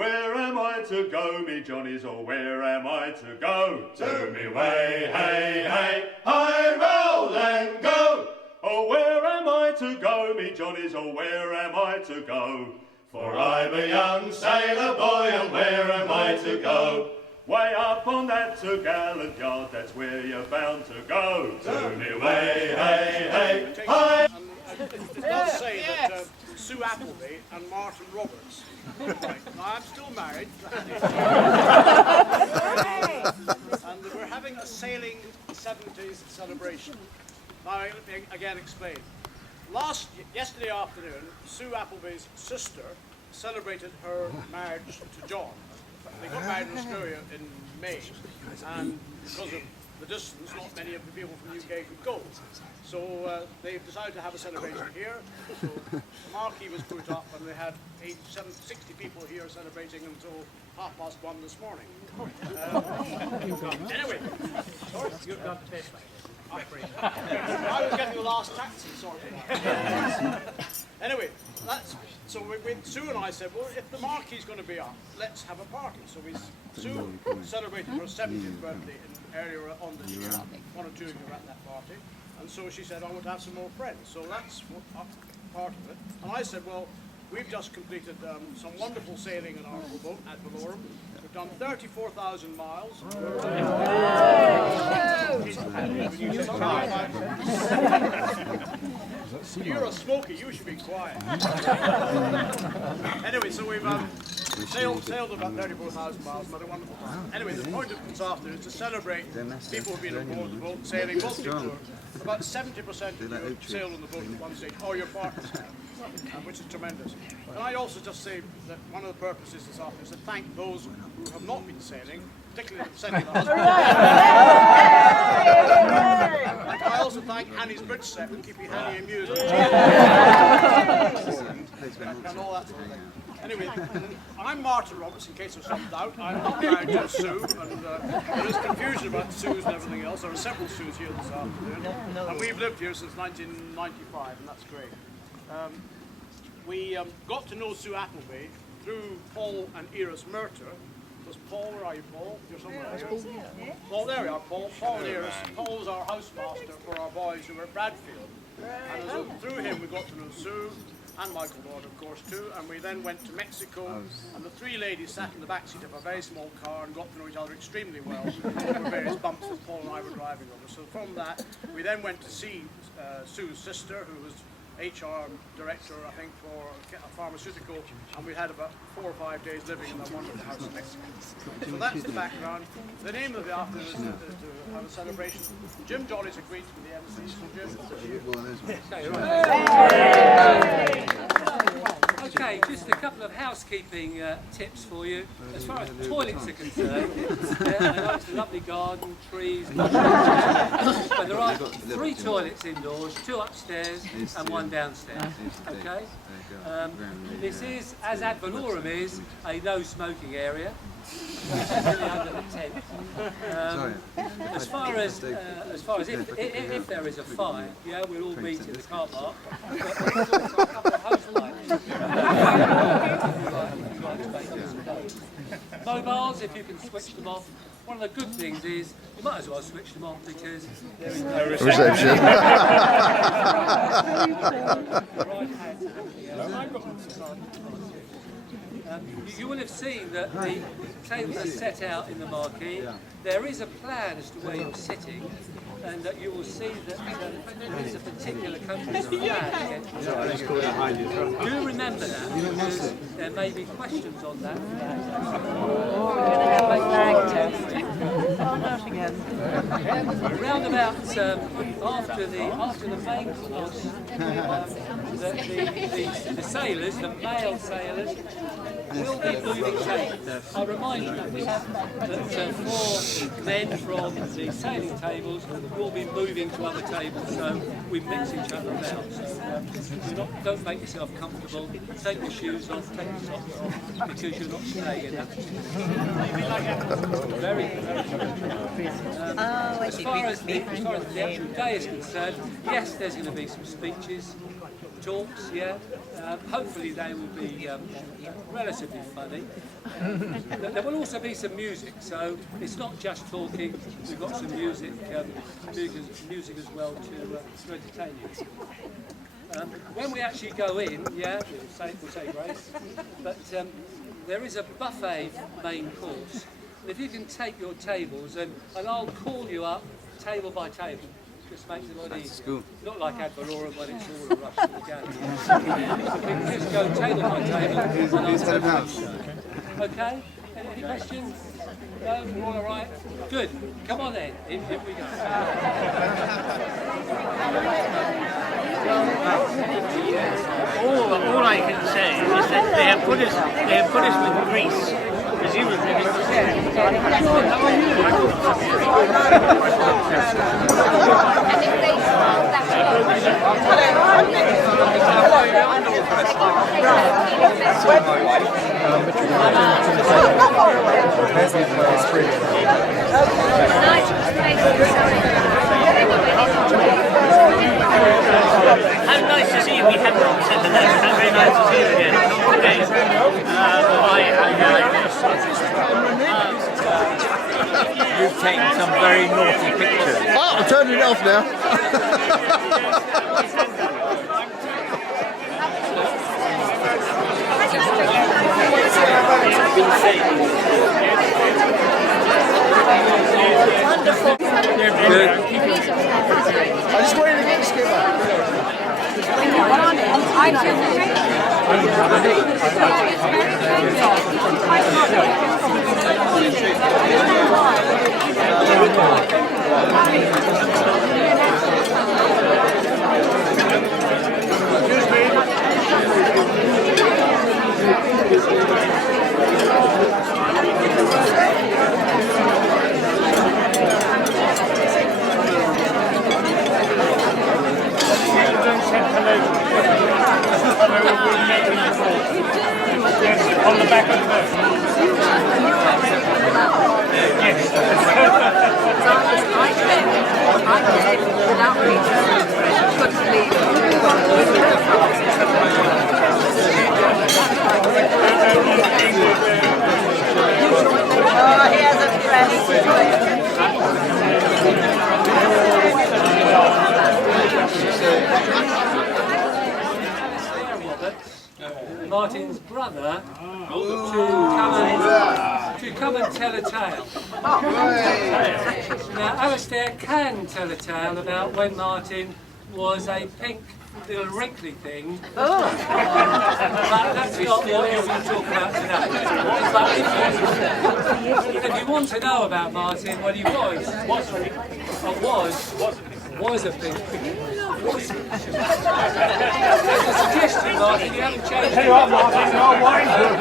Where am I to go, me Johnnies, or where am I to go? To me way, hey, hey, I roll and go. Oh, where am I to go, me Johnnies, or where am I to go? For I'm a young sailor boy, and where am I to go? Way up on that topgallant yard, that's where you're bound to go. To me way, hey, hey, hi. It does say that Sue Appleby and Martin Roberts. Right. Now, I'm still married to Hanne. And we're having a sailing 70s celebration. Now, let me again explain. Yesterday afternoon, Sue Appleby's sister celebrated her marriage to John. They got married in Australia in May, and because of the distance, not many of the people from the UK could go. So they've decided to have a celebration here. So the marquee was put up, and they had 60 people here celebrating until 1:30 this morning. Anyway, you've got the best. I was getting the last taxi sorted out. Anyway, so Sue and I said, well, if the marquee's going to be up, let's have a party. So Sue celebrated her 70th birthday earlier on this year. One or two of you were at that party. And so she said, I want to have some more friends. So that's part of it. And I said, well, we've just completed some wonderful sailing in our boat, Advalorem. We've done 34,000 miles. You're a smoker, you should be quiet. Anyway, so we've sailed about 34,000 miles, and had a wonderful time. Anyway, the point of this afternoon is to celebrate people who've been aboard the boat, sailing, most people. About 70% of you sailed on the boat at one stage, or your partners have, which is tremendous. And I also just say that one of the purposes this afternoon is to thank those who have not been sailing, particularly sending the husband. And I also thank Hanne's bridge set for keeping Hanne amused. And all that sort of thing. Anyway, I'm Martin Roberts, in case of some doubt. I'm not married to Sue, and there is confusion about Sues and everything else. There are several Sues here this afternoon, and we've lived here since 1995, and that's great. We got to know Sue Appleby through Paul and Iris Merter. Was Paul, where are you, Paul? You're somewhere here. Paul, there we are, Paul. Paul and Iris. Paul was our housemaster for our boys who were at Bradfield. And so through him we got to know Sue, and Michael Ward, of course, too, and we then went to Mexico, and the three ladies sat in the backseat of a very small car and got to know each other extremely well over various bumps that Paul and I were driving over. So from that, we then went to see Sue's sister, who was HR director, I think, for a pharmaceutical, and we had about 4 or 5 days living in that wonderful house in Mexico. So that's the background. The name of the afternoon is to have a celebration. Jim Jolly's agreed to be the MC, so Jim. Okay, just a couple of housekeeping tips for you. As far as toilets are concerned, I know it's a lovely garden, trees, but there are 3 toilets indoors, 2 upstairs and 1 downstairs. Okay? This is, as Advalorem is, a no smoking area. Under the tent. As far as if there is a fire, yeah, we'll all meet in the car park. But there's also a couple of hose lights. Mobiles, if you can switch them off. One of the good things is you might as well switch them off because there is no reception. You will have seen that the tables are set out in the marquee. There is a plan as to where you're sitting, and that you will see that there is a particular country's flag. Do remember that, because there may be questions on that. Round about after the main course, the sailors, the male sailors, will be moving tables. I remind you that 4 men from the sailing tables will be moving to other tables, so we mix each other out. So don't make yourself comfortable. Take your shoes off, take your socks off, because you're not staying in that. Very, very as far as the actual day is concerned, yes, there's going to be some speeches, talks, yeah, Hopefully they will be relatively funny. There will also be some music, so it's not just talking. We've got some music as well to entertain you. When we actually go in, we'll say grace, but there is a buffet main course. If you can take your tables, and I'll call you up table by table. Just makes it a lot easier. Cool. Not like Advalorem when it's all a rush to the game. We can just go table by table. Okay? Any questions? No? We're all right? Good. Come on then. In we go. All I can say is that they have put us with Greece, presumably. How nice to see you. We have not said hello. How very nice to see you again. You've taken some very naughty pictures. Oh, I'm turning it off now. Wonderful. I just waited to get skipper. On the back of the boat. Yes. He has a friend. Martin's brother to come and tell a tale. Now, Alistair can tell a tale about when Martin was a pink little wrinkly thing. But that's not what you'll be talking about today. But if you want to know about Martin, well, he was a pink. There's a suggestion, Martin, you haven't changed. Tell you what, Martin, your wine's good,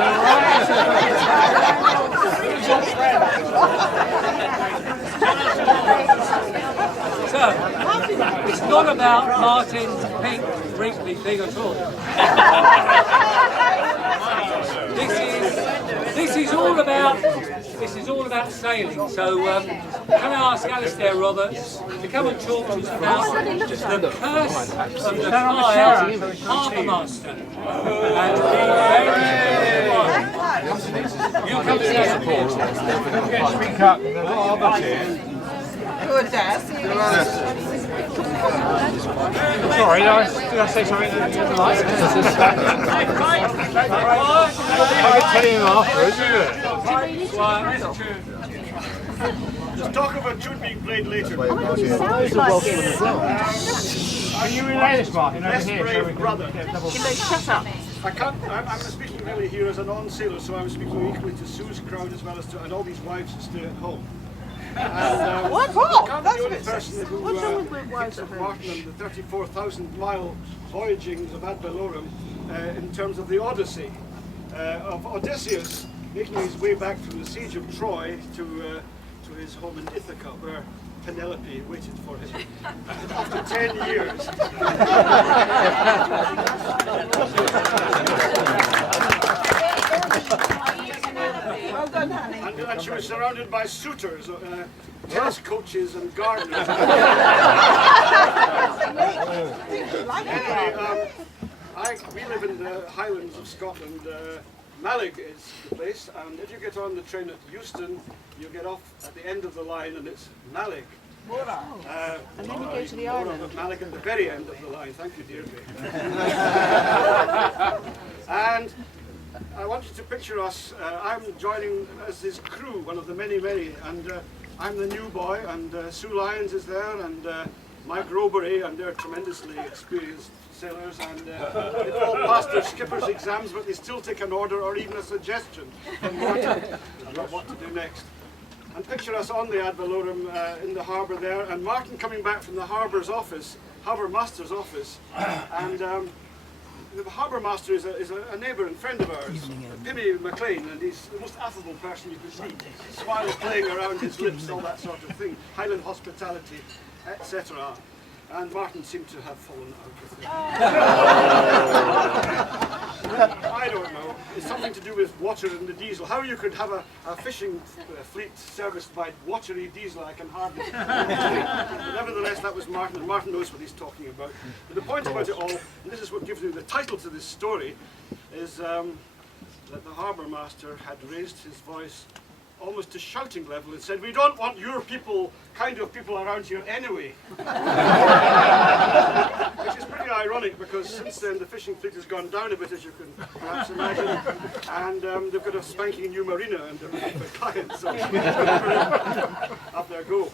So, it's not about Martin's pink, wrinkly thing at all. This is all about sailing. So, can I ask Alistair Roberts to come and talk to us about the curse of the fire harbour master? And you come to support. Speak up, there's a lot of us here. Good, Dad. Sorry, did I say something that you didn't like? I can tell you afterwards, isn't it? There's talk of a tune being played later. Sounds like it. Are you related, Martin, over Yes, here? brave brother. Shut up. I'm speaking really here as a non-sailor, so I'm speaking equally to Sue's crowd as well as to and all these wives who stay at home. And, What? I'm the only person who What's wrong with wives picks at up home? Martin and the 34,000-mile voyagings of Advalorem in terms of the Odyssey of Odysseus making his way back from the siege of Troy to his home in Ithaca, where Penelope waited for him after 10 years. Well done, Hanne. And she was surrounded by suitors, tennis coaches and gardeners. Anyway, we live in the Highlands of Scotland. Mallig is the place, and if you get on the train at Euston, you get off at the end of the line, and it's Mallig. And then you go to the island. Mallig at the very end of the line. Thank you, Deirdre. And I want you to picture us. I'm joining as his crew, one of the many, and I'm the new boy, and Sue Lyons is there, and Mike Robery, and they're tremendously experienced sailors, and they've all passed their skipper's exams, but they still take an order or even a suggestion from Martin about what to do next. And picture us on the Advalorem in the harbour there, and Martin coming back from the harbour master's office, and the harbour master is a neighbour and friend of ours, Pimmy McLean, and he's the most affable person you could see. Smile playing around his lips, all that sort of thing, Highland hospitality, etc. And Martin seemed to have fallen out with it. I don't know. It's something to do with water and the diesel. How you could have a fishing fleet serviced by watery diesel, I can hardly imagine. But nevertheless, that was Martin, and Martin knows what he's talking about. But the point about it all, and this is what gives me the title to this story, is that the harbour master had raised his voice almost to shouting level and said, "We don't want your kind of people around here anyway." Which is pretty ironic, because since then the fishing fleet has gone down a bit, as you can perhaps imagine, and they've got a spanking new marina and they're looking for clients, so up there go.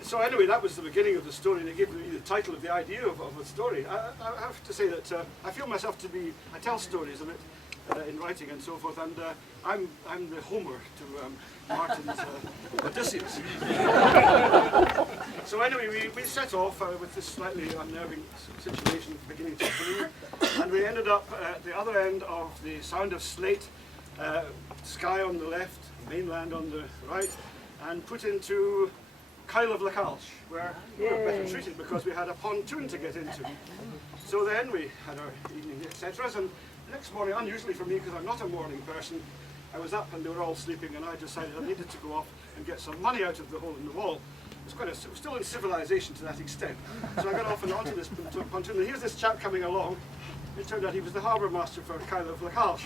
So anyway, that was the beginning of the story, and it gave me the title of the idea of the story. I have to say that I feel myself to be, I tell stories a bit in writing and so forth, and I'm the Homer to Martin's Odysseus. So anyway, we set off with this slightly unnerving situation beginning to brew, and we ended up at the other end of the Sound of Slate, Skye on the left, mainland on the right, and put into Kyle of Lacalch, where we were better treated because we had a pontoon to get into. So then we had our evening etc. And the next morning, unusually for me because I'm not a morning person, I was up and they were all sleeping, and I decided I needed to go off and get some money out of the hole in the wall. It was still in civilization to that extent. So I got off and onto this pontoon, and here's this chap coming along. It turned out he was the harbour master for Kyle of Lacalch.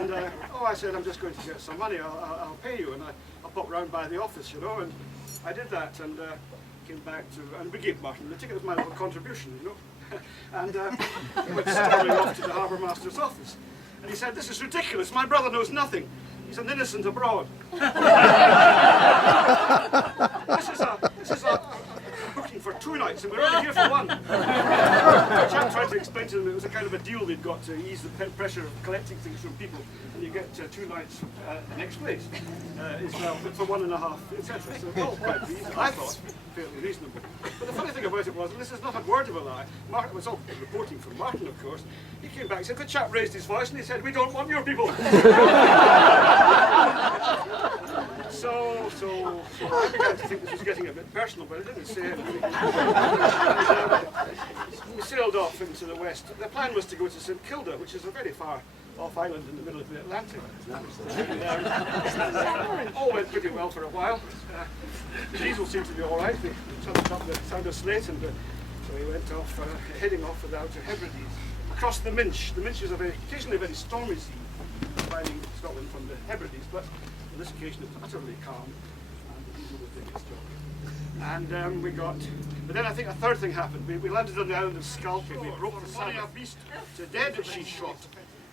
And I said, "I'm just going to get some money, I'll pay you," and I'll pop round by the office, you know. And I did that, and came back and we gave Martin the ticket as my little contribution, you know. And he went storming off to the harbour master's office. And he said, "This is ridiculous, my brother knows nothing. He's an innocent abroad." This is a booking for 2 nights, and we're only here for 1. The chap tried to explain to them it was a kind of a deal they'd got to ease the pressure of collecting things from people, and you get 2 nights the next place as well, but for 1.5, etc. So all quite reasonable, I thought, fairly reasonable. But the funny thing about it was, and this is not a word of a lie, Martin was all reporting from Martin, of course. He came back and said, "The chap raised his voice and he said, 'We don't want your people.'" So I began to think this was getting a bit personal, but I didn't say anything. We sailed off into the west. The plan was to go to St Kilda, which is a very far off island in the middle of the Atlantic. And all went pretty well for a while. The diesel seemed to be all right. We touched up the Sound of Slate, and so we went off, heading off without the Hebrides, across the Minch. The Minch is occasionally a very stormy sea, dividing Scotland from the Hebrides, but on this occasion it was utterly calm, and the diesel was doing its job. And but then I think a third thing happened. We landed on the island of Sculpey. We broke the side of beast to dead that she shot,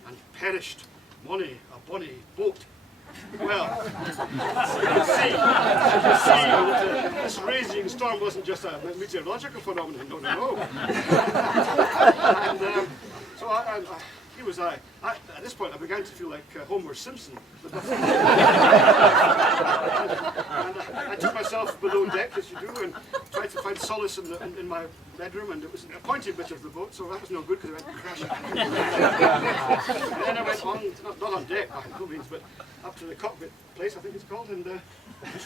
and perished mony a bonny boat. Well, you can see that this raging storm wasn't just a meteorological phenomenon, no. And so here was I. At this point I began to feel like Homer Simpson. And I took myself below deck, as you do, and tried to find solace in my bedroom, and it was a pointy bit of the boat, so that was no good because it went crashing. And then I went on, not on deck by no means, but up to the cockpit place, I think it's called, and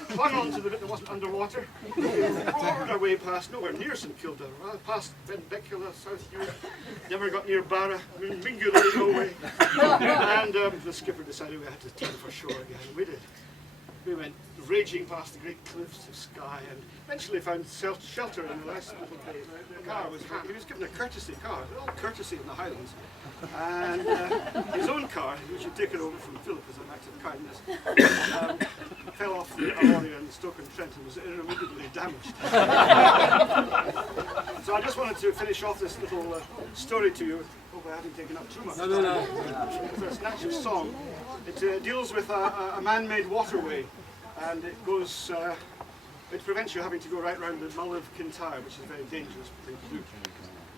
clung on to the bit that wasn't underwater. We roared our way past, nowhere near St Kilda, past Benbecula, South Hewitt, never got near Barra, Mingula, no way. And the skipper decided we had to turn for shore again, and we did. we went raging past the great cliffs of Skye and eventually found shelter in a nice little bay. The car was he was given a courtesy car, all courtesy in the Highlands. And his own car, which had taken over from Philip as an act of kindness, fell off the Advalorem in Stoke-on-Trent and was irremediably damaged. So I just wanted to finish off this little story to you. Hope I haven't taken up too much time. No. With a snatch of song. It deals with a man-made waterway, and it goes. It prevents you having to go right round the Mull of Kintyre, which is a very dangerous thing to do.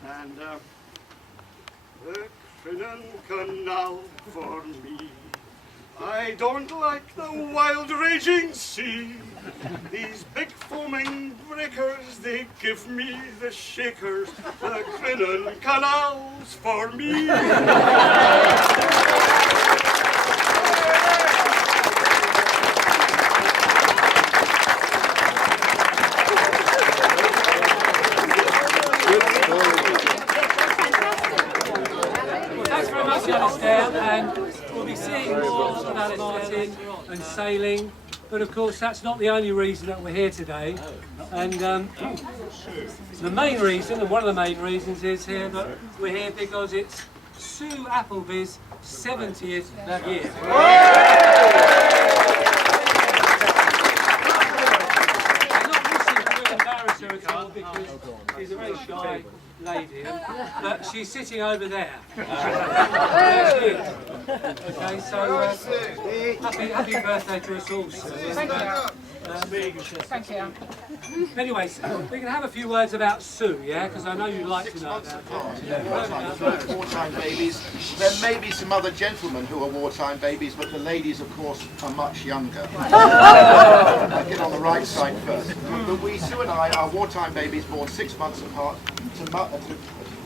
And the Crinan Canal for me. I don't like the wild raging sea. These big foaming breakers, they give me the shakers. The Crinan Canal's for me. And we'll be seeing more about Martin and sailing, but of course that's not the only reason that we're here today. And the main reason, and one of the main reasons, is here that we're here because it's Sue Appleby's 70th year. I'm not wishing to embarrass her at all because she's a very shy lady, but she's sitting over there. There she is. Okay, so happy birthday to us all, Sue. Thank you. Thank you. Anyway, we can have a few words about Sue, yeah? Because I know you'd like to know about her. Wartime babies. There may be some other gentlemen who are wartime babies, but the ladies, of course, are much younger. I'll get on the right side first. But we, Sue and I, are wartime babies born 6 months apart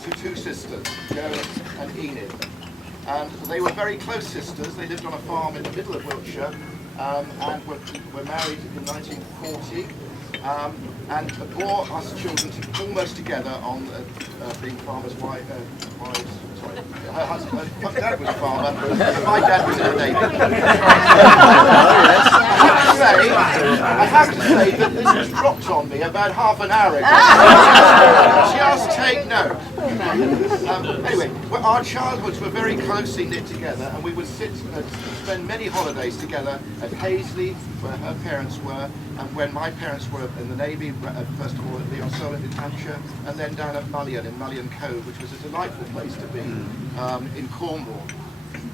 to two sisters, Jo and Enid. And they were very close sisters. They lived on a farm in the middle of Wiltshire and were married in 1940. And bore us children almost together on being farmers' wives. Sorry, her husband, my dad was a farmer, and my dad was in the Navy. I have to say that this was dropped on me about half an hour ago. Just take note. Anyway, well, our childhoods were very closely knit together, and we would spend many holidays together at Paisley, where her parents were, and when my parents were in the Navy, first of all at Leon Solent in Hampshire, and then down at Mullion, in Mullion Cove, which was a delightful place to be, in Cornwall.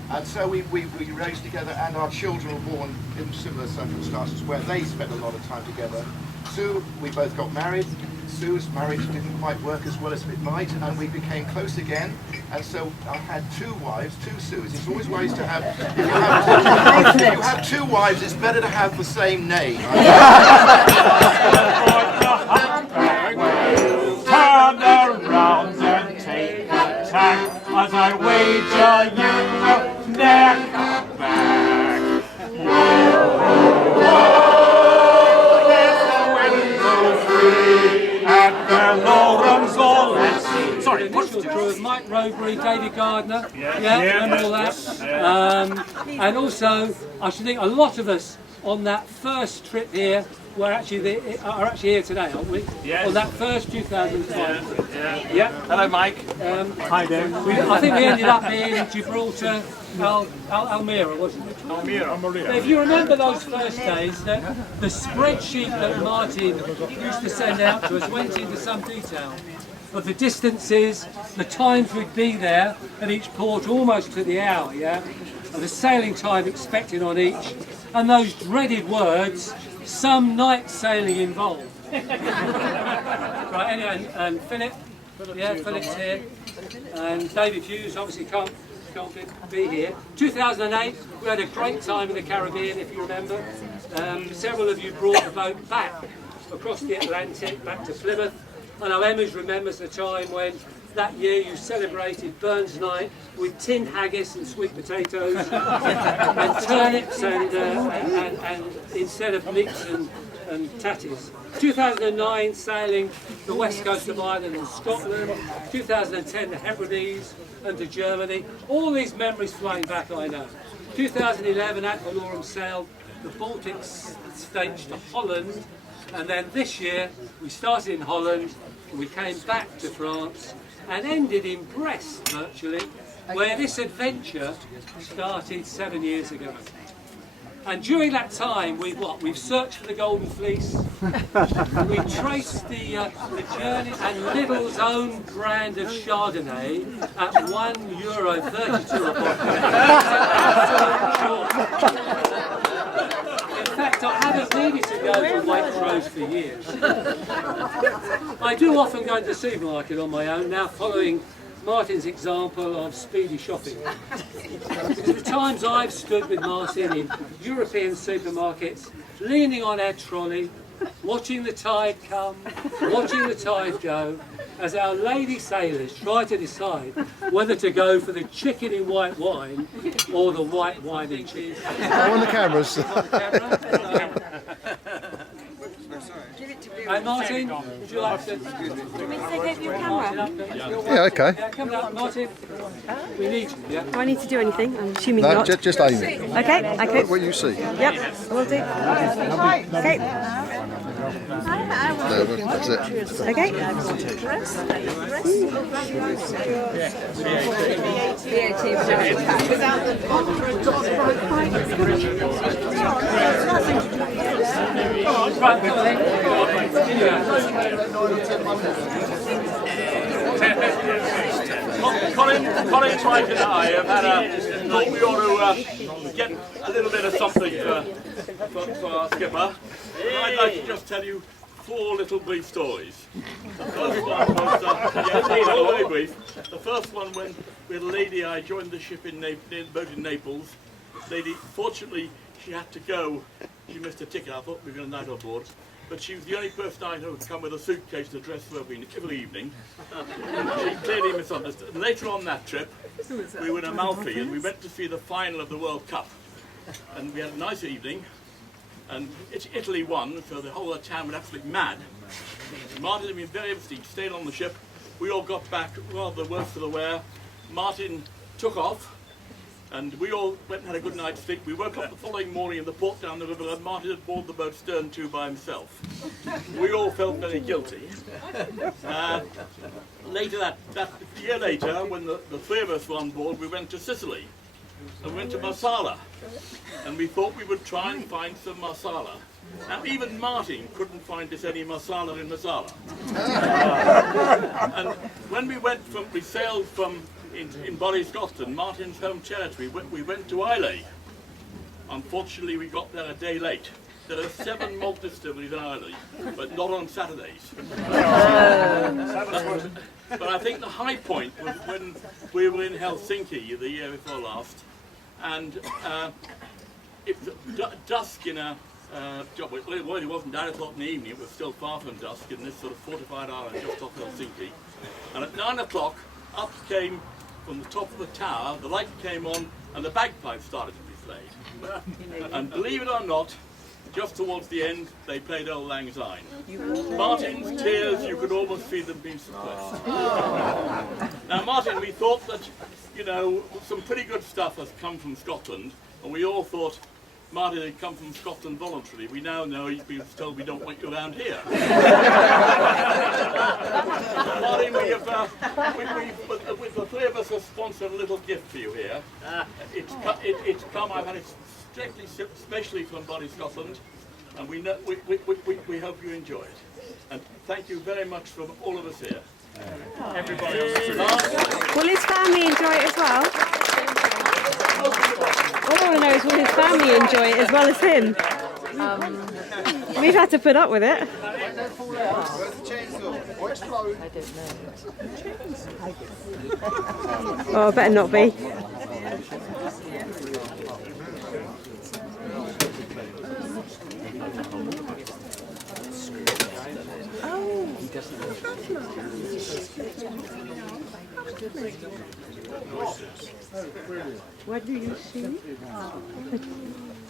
And so we raised together, and our children were born in similar circumstances where they spent a lot of time together. Sue, we both got married. Sue's marriage didn't quite work as well as it might, and we became close again. And so I had two wives, two Sues. It's always wise to have, if you have two wives, it's better to have the same name. Turn around and take a tack as I wager you neck back. Advalorem's all let's see. Sorry, what's the crew of Mike Robury, David Gardner, remember all that? And also, I should think a lot of us on that first trip here are actually here today, aren't we? Yes. On that first 2005. Yeah. Hello, Mike. Hi there. I think we ended up in Gibraltar, Almira, wasn't it? Almira. If you remember those first days, the spreadsheet that Martin used to send out to us went into some detail of the distances, the times we'd be there at each port, almost to the hour, yeah? And the sailing time expected on each, and those dreaded words, some night sailing involved. Right, anyway, and Philip's here, and David Hughes obviously can't be here. 2008, we had a great time in the Caribbean, if you remember. Several of you brought the boat back across the Atlantic, back to Plymouth. I know Emma remembers the time when that year you celebrated Burns Night with tin haggis and sweet potatoes and turnips and instead of leeks and tatties. 2009, sailing the west coast of Ireland and Scotland. 2010, the Hebrides and to Germany. All these memories flying back, I know. 2011, Advalorem sailed the Baltic states to Holland, and then this year we started in Holland, and we came back to France, and ended in Brest virtually, where this adventure started 7 years ago. And during that time, we've searched for the Golden Fleece, we traced the journey, and Lidl's own brand of Chardonnay at €1.32 a bottle. In fact, I haven't needed to go to Waitrose for years. I do often go into the supermarket on my own now, following Martin's example of speedy shopping. The times I've stood with Martin in European supermarkets, leaning on our trolley, watching the tide come, watching the tide go, as our lady sailors try to decide whether to go for the chicken in white wine or the white wine and cheese. On the cameras. Hey Martin, would you like to... Do you want me to take over your camera? Yeah, okay. Yeah, come up, Martin. We need you, yeah? Do I need to do anything? I'm assuming No, not. just aim it. Okay, okay. What you see. Yep, will do. Okay. That's it. Okay. Colin, Mike and I have had thought we ought to get a little bit of something for our skipper. I'd like to just tell you 4 little brief stories. The first one was, very brief. The first one when with a lady I joined the ship in boat in Naples. Lady, fortunately, she had to go. She missed a ticket. I thought we were going to night on board. But she was the only person I know who would come with a suitcase to dress for every evening. She clearly misunderstood. And later on that trip, we were in Amalfi and we went to see the final of the World Cup. And we had a nice evening. And Italy won, so the whole of the town was absolutely mad. Martin had been very interesting, stayed on the ship. We all got back rather the worse for the wear. Martin took off. And we all went and had a good night's sleep. We woke up the following morning in the port down the river and Martin had boarded the boat stern to by himself. We all felt very guilty. Later, that year later, when the 3 of us were on board, we went to Sicily and went to Marsala. And we thought we would try and find some Marsala. Now, even Martin couldn't find us any Marsala in Marsala. And when we sailed from in Body, Scotland, Martin's home territory, we went to Islay. Unfortunately, we got there a day late. There are 7 malt distilleries in Islay, but not on Saturdays. But I think the high point was when we were in Helsinki the year before last, and it was dusk in a job. Well, it wasn't 9 o'clock in the evening, it was still far from dusk in this sort of fortified island just off Helsinki. And at 9 o'clock, up came from the top of the tower, the light came on, and the bagpipes started to be played. And believe it or not, just towards the end, they played Old Lang Syne. Martin's tears, you could almost see them being suppressed. Now, Martin, we thought that, some pretty good stuff has come from Scotland, and we all thought Martin had come from Scotland voluntarily. We now know he's been told we don't want you around here. Martin, the 3 of us have sponsored a little gift for you here. It's come, I've had it strictly, especially from Body Scotland, and we hope you enjoy it. And thank you very much from all of us here. Everybody. Will his family enjoy it as well? All I want to know is will his family enjoy it as well as him? We've had to put up with it. Oh, better not be. What do you see?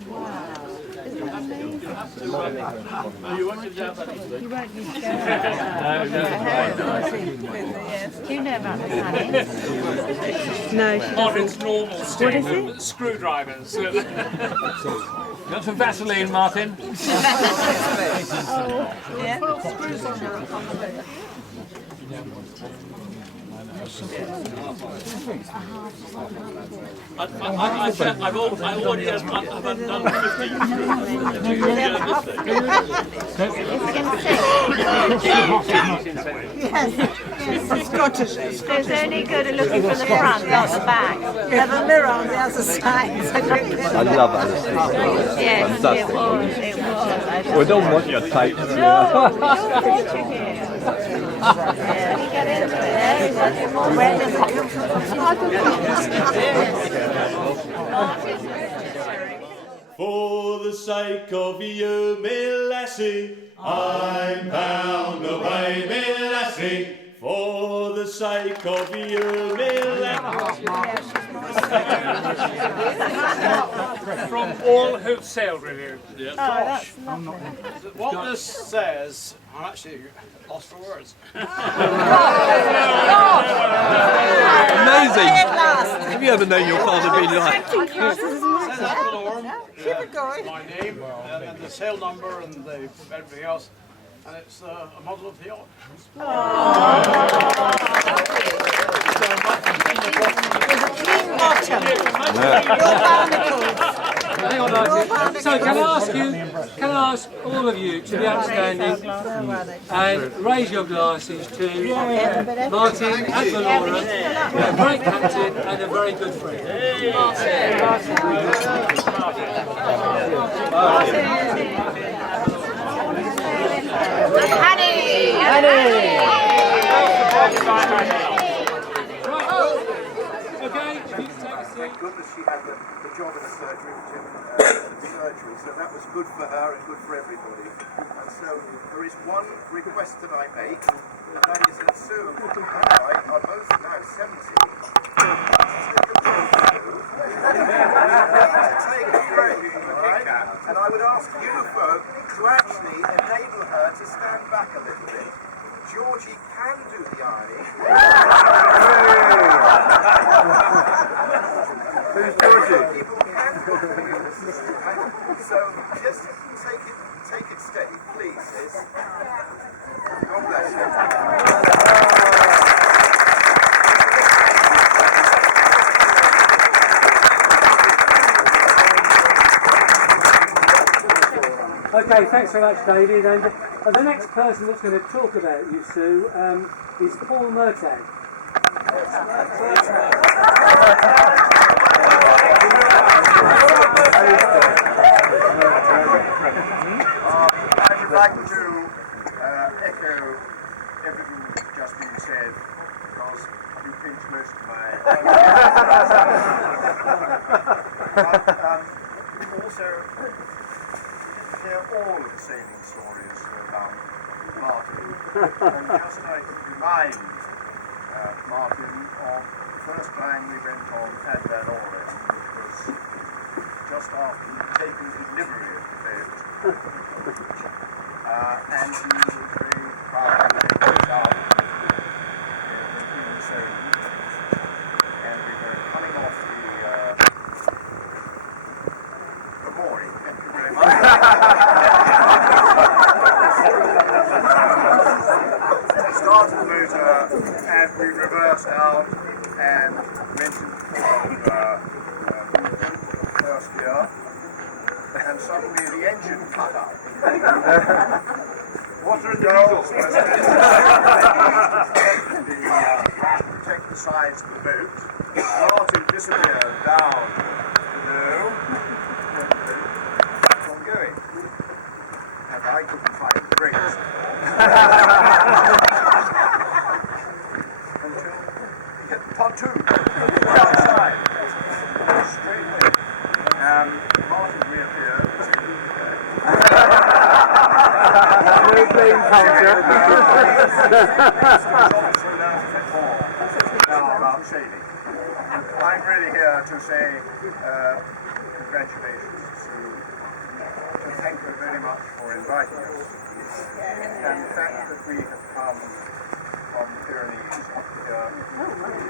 Wow. Isn't that amazing? You won't get down that easily. You won't use Do you know about this, Hanne? No, she Martin's normal What is it? screwdrivers. No, Got some Vaseline, Martin? I've already done Yes, Scottish. It's only good at looking from the front, not the back. You have a mirror on the other side. I love Alice. Yes, Fantastic. it was. It was. We don't want your type. No, we don't want you here. Can you get into it? Where does it come For the sake of you, me lassie, I'm bound away, me lassie. For the sake of you, me lassie. From all who've sailed with you. What this says, I'm actually lost for words. Amazing. Have you ever known your father be like? Says Advalorem, Keep it going. my name, and the sail number, and everything else. And it's a model of the yacht. With a clean bottom. No barnacles. So can I ask all of you to be upstanding and raise your glasses to Martin Advalorem, a great captain and a very good friend. Okay, if you can take a seat. Thank goodness she had the job in the surgery, so that was good for her and good for everybody. And so there is one request that I make, and that is that Sue and I are both now 70. To take a break, right? And I would ask you folk to actually enable her to stand back a little bit. Georgie can do the ironing. Who's Georgie? People can cook the meals. So just take it steady, please, sis. God bless you. Okay, thanks very much, David. And the next person that's going to talk about you, Sue, is Paul Murtagh. I would like to echo everything that's just been said, because you pinched most of my... but also, they're all of the sailing stories about Martin. And just like to remind Martin of the first time we went on Advalorem, which was just after he'd taken delivery of the boat. And he was very proud to take us out in the sailing. And we were coming off the mooring. Thank you very much. We started the motor and we reversed out and went into first gear, and suddenly the engine cut out. What are the goals? Protect the sides of the boat. Martin disappeared down below. Kept on going. And I couldn't find the brakes. Until we hit the pontoon. Outside. Straight away. Martin reappeared. No blame culture. Now about sailing. I'm really here to say congratulations to Sue, to thank her very much for inviting us, and the fact that we have come from the Pyrenees up here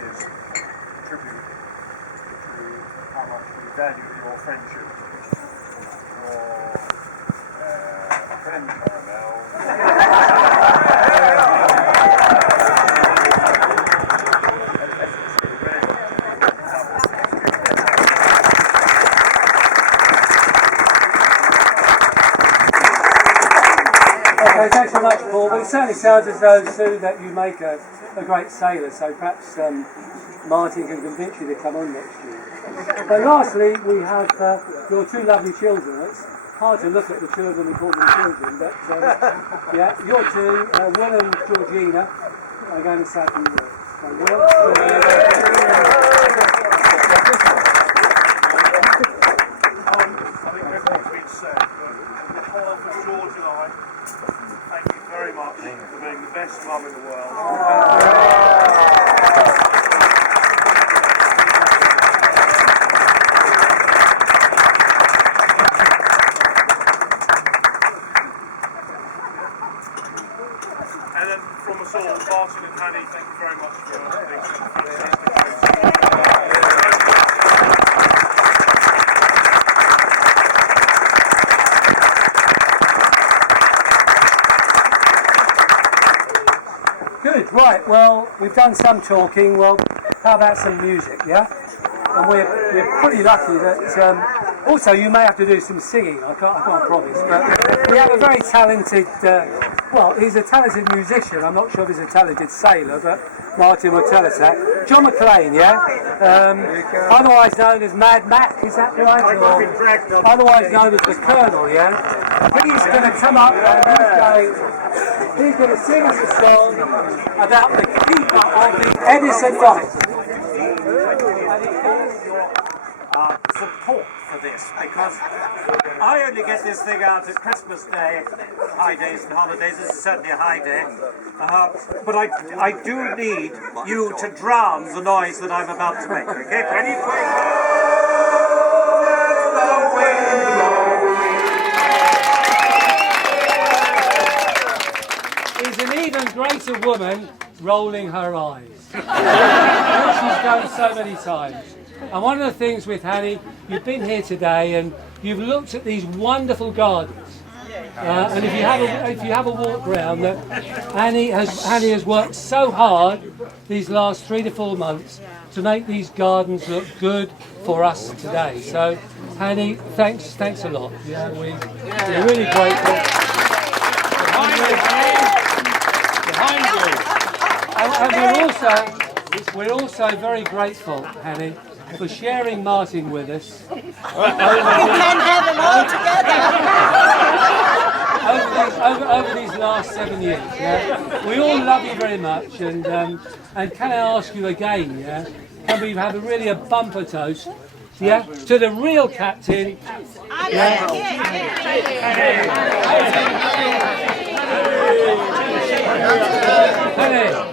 is a tribute to how much we value your friendship, your thanks so much, Paul. Well, it certainly sounds as though, Sue, that you make a great sailor, so perhaps Martin can convince you to come on next year. But lastly, we have your two lovely children. It's hard to look at the two of them and call them children, but yeah, your two, Will and Georgina, are going to say a few words. So, Will, George and I, thank you very much for being the best mum in the world. And then from us all, Martin and Hanne, thank you very much for being fantastic. good, right, well, we've done some talking, well, how about some music, yeah? And we're pretty lucky that, also you may have to do some singing, I can't promise, but we have a very talented, well, he's a talented musician, I'm not sure if he's a talented sailor, but Martin will tell us that. John McLean, yeah? Otherwise known as Mad Mac, is that right? Or otherwise known as the Colonel, yeah? He's going to come up and he's going to sing us a song about the keeper of the Edison light. Support for this, because I only get this thing out at Christmas Day, high days and holidays. This is certainly a high day, but I do need you to drown the noise that I'm about to make. Okay, can you play? Is an even greater woman rolling her eyes. She's done so many times. And one of the things with Hanne, you've been here today and you've looked at these wonderful gardens. And if you have a walk round, Hanne has worked so hard these last 3 to 4 months to make these gardens look good for us today. So, Hanne, thanks a lot. Yeah, we're really grateful. And we're also very grateful, Hanne, for sharing Martin with us. We can have them all together. Over these last 7 years, yeah? We all love you very much, and can I ask you again, yeah? Can we have a bumper toast, yeah, to the real captain? Yeah. Hanne.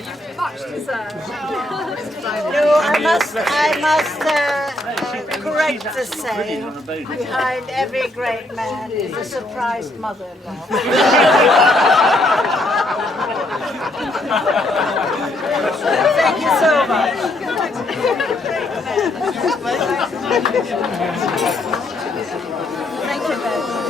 You much deserved. No, I must correct the saying. Behind every great man is a surprised mother-in-law. Thank you so much. Thank you very much.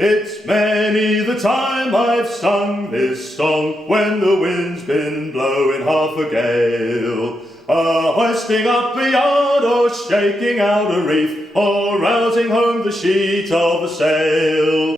It's many the time I've sung this song when the wind's been blowing half a gale, hoisting up a yard or shaking out a reef or rousing home the sheet of a sail.